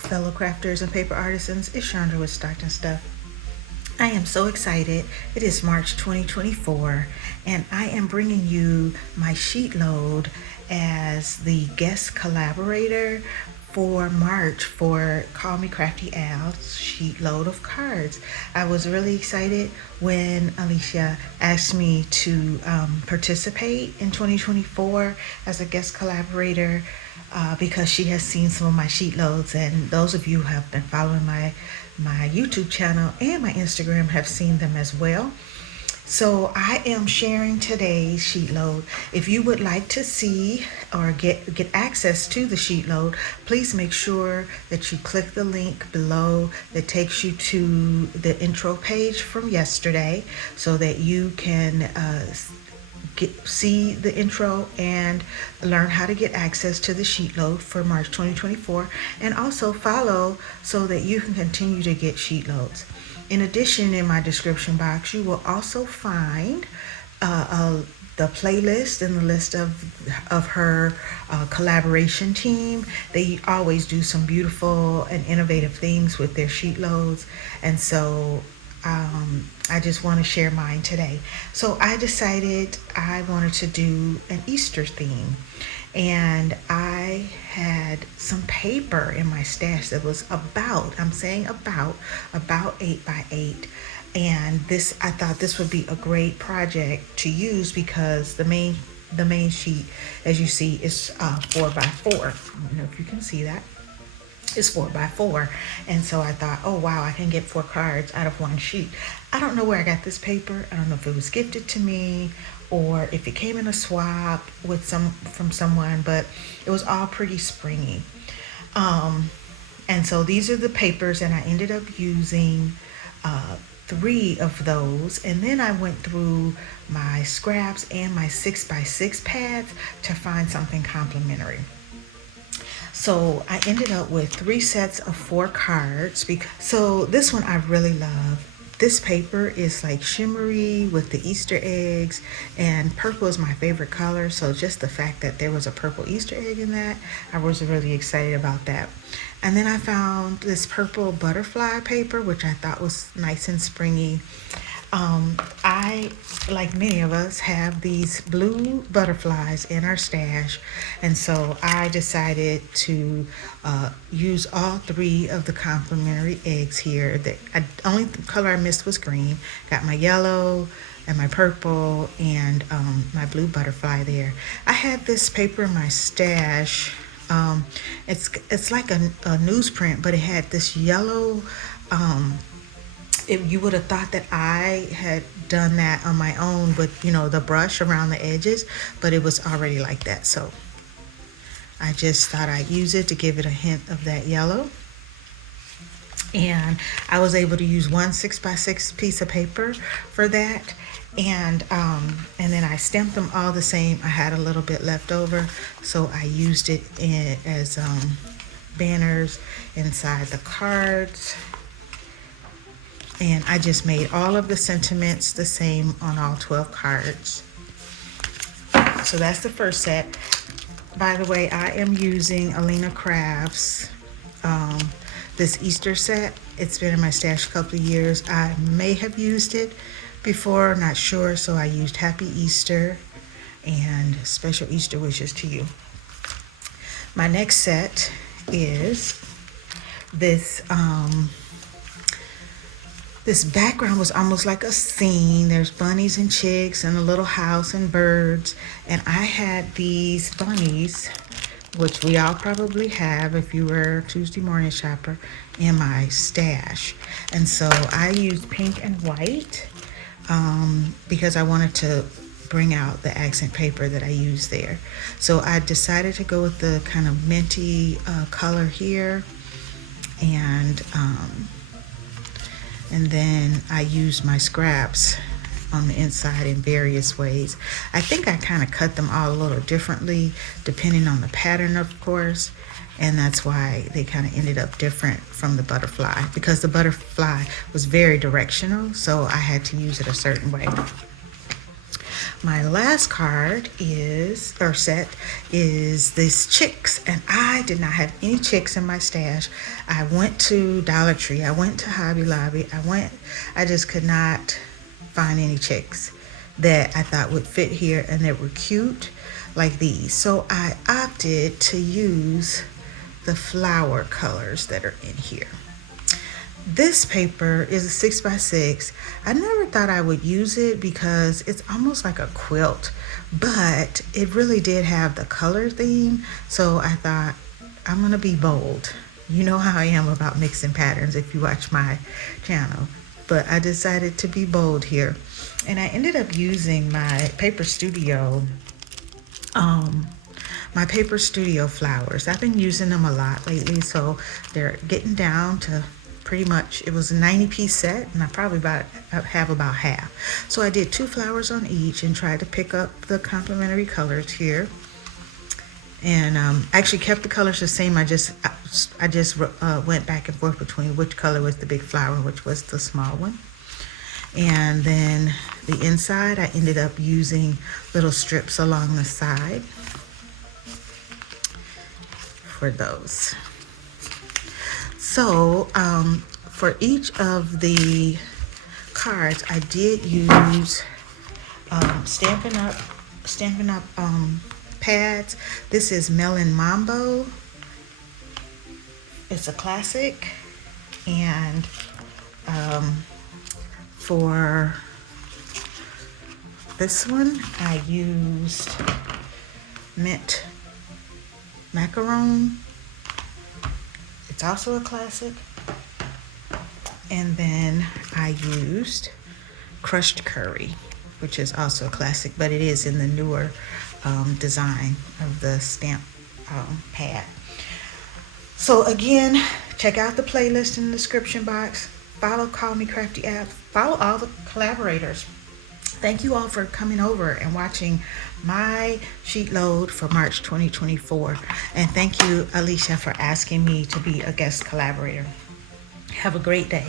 fellow crafters and paper artisans. It's Chandra with Stockton Stuff. I am so excited. It is March 2024, and I am bringing you my Sheetload as the guest collaborator for March for Call Me Crafty Al's Sheetload of cards. I was really excited when Alicia asked me to participate in 2024 as a guest collaborator because she has seen some of my sheet loads, and those of you who have been following my YouTube channel and my Instagram have seen them as well. So I am sharing today's sheet load. If you would like to see or get access to the sheet load, please make sure that you click the link below that takes you to the intro page from yesterday so that you can see the intro and learn how to get access to the sheet load for March 2024, and also follow so that you can continue to get sheet loads. In addition, in my description box, you will also find the playlist and the list of her collaboration team. They always do some beautiful and innovative things with their sheet loads, and so I just want to share mine today. So I decided I wanted to do an Easter theme, and I had some paper in my stash that was about 8 by 8. And I thought this would be a great project to use because the main sheet, as you see, is 4 by 4. I don't know if you can see that. It's 4 by 4, and so I thought, oh wow, I can get 4 cards out of one sheet. I don't know where I got this paper. I don't know if it was gifted to me or if it came in a swap with from someone, but it was all pretty springy. And so these are the papers, and I ended up using 3 of those, and then I went through my scraps and my 6 by 6 pads to find something complementary. So I ended up with 3 sets of 4 cards. So this one I really love. This paper is like shimmery with the Easter eggs, and purple is my favorite color. So just the fact that there was a purple Easter egg in that, I was really excited about that. And then I found this purple butterfly paper, which I thought was nice and springy. I, like many of us, have these blue butterflies in our stash, and so I decided to use all 3 of the complementary eggs here. The only color I missed was green. Got my yellow and my purple and my blue butterfly there. I had this paper in my stash. It's like a newsprint, but it had this yellow. You would have thought that I had done that on my own with, the brush around the edges, but it was already like that. So I just thought I'd use it to give it a hint of that yellow. And I was able to use one 6 by 6 piece of paper for that. And then I stamped them all the same. I had a little bit left over, so I used it as banners inside the cards. And I just made all of the sentiments the same on all 12 cards. So that's the first set. By the way, I am using Alina Crafts, this Easter set. It's been in my stash a couple of years. I may have used it before, not sure. So I used Happy Easter and special Easter wishes to you. My next set is this. This background was almost like a scene. There's bunnies and chicks and a little house and birds. And I had these bunnies, which we all probably have if you were a Tuesday morning shopper, in my stash. And so I used pink and white because I wanted to bring out the accent paper that I used there. So I decided to go with the kind of minty color here. And then I used my scraps on the inside in various ways. I think I kind of cut them all a little differently depending on the pattern, of course, and that's why they kind of ended up different from the butterfly, because the butterfly was very directional, so I had to use it a certain way. My last card is, or set, is this chicks, and I did not have any chicks in my stash. I went to Dollar Tree, I went to Hobby Lobby, I just could not find any chicks that I thought would fit here and that were cute like these. So I opted to use the flower colors that are in here. This paper is a 6x6. I never thought I would use it because it's almost like a quilt, but it really did have the color theme. So I thought, I'm gonna be bold. You know how I am about mixing patterns if you watch my channel, but I decided to be bold here. And I ended up using my Paper Studio flowers. I've been using them a lot lately, so they're getting down to pretty much, it was a 90-piece set, and I probably have about half. So I did 2 flowers on each and tried to pick up the complementary colors here. And actually kept the colors the same. I just went back and forth between which color was the big flower and which was the small one. And then the inside, I ended up using little strips along the side for those. So for each of the cards, I did use Stampin' Up! Pads. This is Melon Mambo. It's a classic. And for this one, I used Mint Macaron. It's also a classic. And then I used Crushed Curry, which is also a classic, but it is in the newer design of the stamp pad. So again, check out the playlist in the description box. Follow Call Me Crafty app. Follow all the collaborators. Thank you all for coming over and watching my sheet load for March 2024. And thank you, Alicia, for asking me to be a guest collaborator. Have a great day.